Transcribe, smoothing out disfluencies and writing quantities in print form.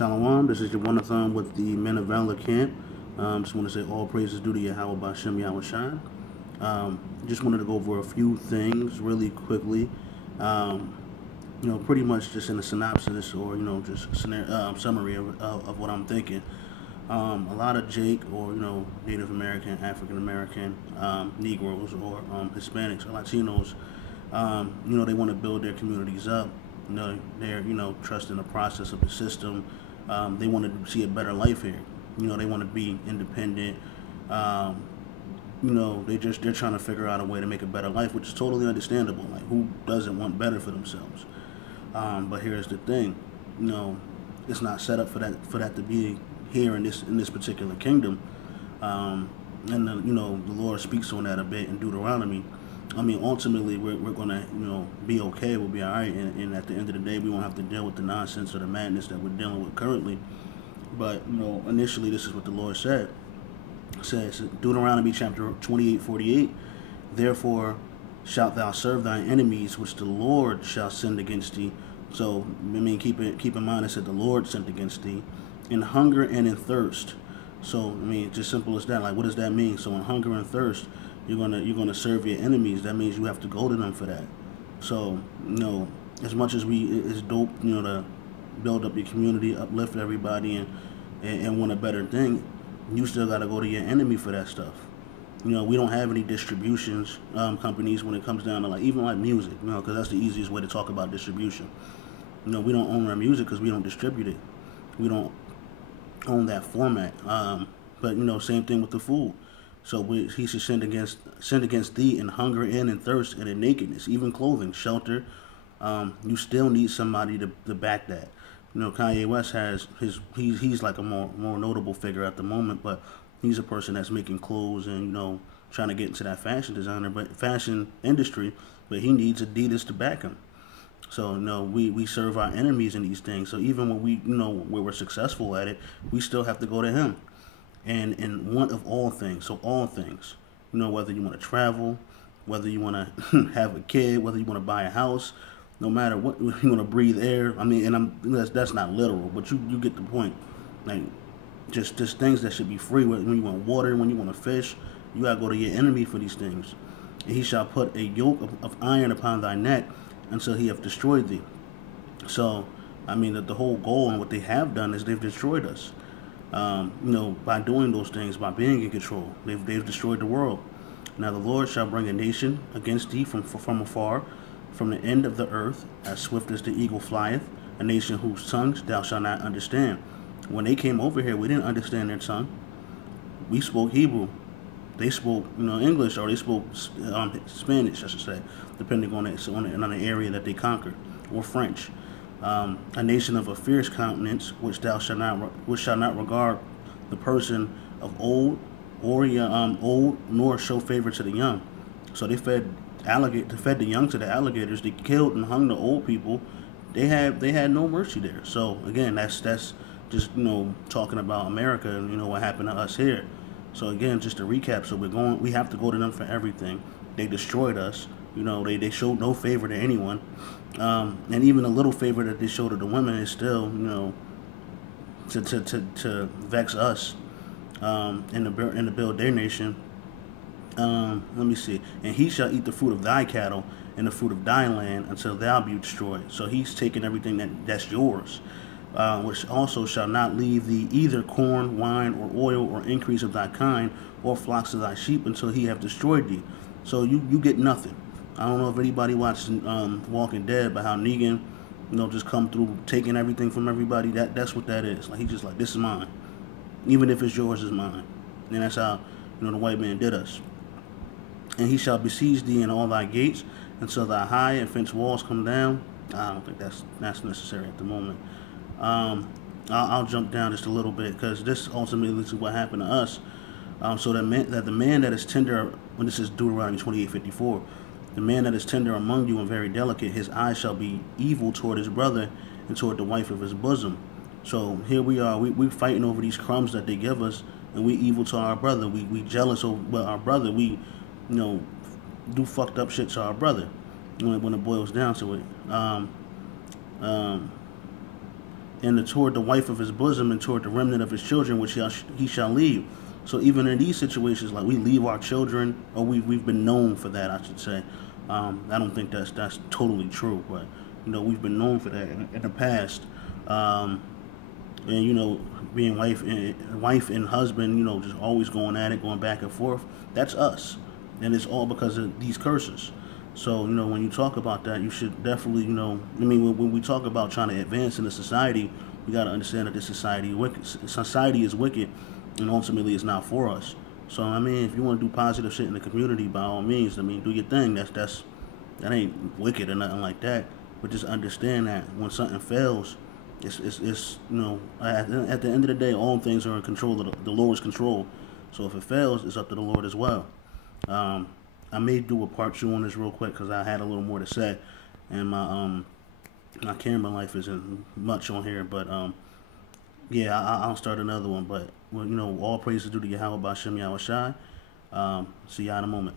Shalom, this is your one-a-thon with the Men of Valor Camp. Just want to say all praises due to Yahweh Bashem Yahweh Shine. Just wanted to go over a few things really quickly. Pretty much just in a synopsis or, just summary of what I'm thinking. A lot of Jake or, Native American, African American, Negroes or Hispanics or Latinos, they want to build their communities up. They're, trusting the process of the system. They want to see a better life here. They want to be independent. They're trying to figure out a way to make a better life, which is totally understandable. Like, who doesn't want better for themselves? But here's the thing, it's not set up for that to be here in this particular kingdom. And the Lord speaks on that a bit in Deuteronomy. I mean, ultimately, we're gonna, be okay. We'll be all right, and at the end of the day, we won't have to deal with the nonsense or the madness that we're dealing with currently. But initially, this is what the Lord said. It says Deuteronomy chapter 28:48. Therefore, shalt thou serve thine enemies, which the Lord shall send against thee. So, keep in mind, it said the Lord sent against thee, in hunger and in thirst. So, just simple as that. Like, what does that mean? So, in hunger and thirst, you're gonna serve your enemies. That means you have to go to them for that. So, as much as it's dope, to build up your community, uplift everybody, and want a better thing, you still gotta go to your enemy for that stuff. We don't have any distributions companies when it comes down to even music, because that's the easiest way to talk about distribution. We don't own our music because we don't distribute it. We don't own that format. But same thing with the food. So he should send against thee in hunger and in thirst and in nakedness, even clothing, shelter. You still need somebody to back that. Kanye West has he's like a more notable figure at the moment, but he's a person that's making clothes and trying to get into that fashion industry, but he needs Adidas to back him. So we serve our enemies in these things. So even when where we're successful at it, we still have to go to him. And in one of all things, so all things, whether you want to travel, whether you want to have a kid, whether you want to buy a house, no matter what, you want to breathe air. That's not literal, but you get the point. Like, just things that should be free. When you want water, when you want to fish, you gotta go to your enemy for these things. And he shall put a yoke of iron upon thy neck until he have destroyed thee. So, that the whole goal and what they have done is they've destroyed us. By doing those things, by being in control, they've destroyed the world. Now the Lord shall bring a nation against thee from afar, from the end of the earth, as swift as the eagle flieth, a nation whose tongues thou shalt not understand. When they came over here, we didn't understand their tongue. We spoke Hebrew. They spoke, English, or they spoke Spanish, I should say, depending on the area that they conquered, or French. A nation of a fierce countenance, which shall not regard the person of old, or old, nor show favor to the young. So they fed the young to the alligators. They killed and hung the old people. They had no mercy there. So again, that's just talking about America and what happened to us here. So again, just to recap, so we have to go to them for everything. They destroyed us. They showed no favor to anyone. And even a little favor that they showed to the women is still, to vex us, and to build their nation. Let me see. And he shall eat the fruit of thy cattle and the fruit of thy land until thou be destroyed. So he's taking everything that's yours, which also shall not leave thee either corn, wine, or oil, or increase of thy kind, or flocks of thy sheep until he have destroyed thee. So you get nothing. I don't know if anybody watched Walking Dead, but how Negan, just come through taking everything from everybody. That's what that is. Like, he's just like, this is mine. Even if it's yours, is mine. And that's how, the white man did us. And he shall besiege thee in all thy gates until thy high and fenced walls come down. I don't think that's necessary at the moment. I'll jump down just a little bit, because this ultimately is what happened to us. So that the man that is tender, when this is Deuteronomy 28:54, the man that is tender among you and very delicate, his eyes shall be evil toward his brother and toward the wife of his bosom. So here we are, we're fighting over these crumbs that they give us, and we evil to our brother. We jealous over our brother. We, do fucked up shit to our brother when it boils down to it. and toward the wife of his bosom, and toward the remnant of his children, which he shall leave. So even in these situations, like we leave our children, or we've been known for that, I should say. I don't think that's totally true, but we've been known for that in the past. And being wife and husband, just always going at it, going back and forth. That's us, and it's all because of these curses. So when you talk about that, you should definitely when we talk about trying to advance in the society, we got to understand that this society is wicked, and ultimately it's not for us. So if you want to do positive shit in the community, by all means, do your thing. That ain't wicked or nothing like that. But just understand that when something fails, it's at the end of the day, all things are in control of the Lord's control. So if it fails, it's up to the Lord as well. I may do a part 2 on this real quick because I had a little more to say, and my camera life isn't much on here, but yeah, I'll start another one. But all praise is due to Yahweh B'Shem Yahweh Shai. See y'all in a moment.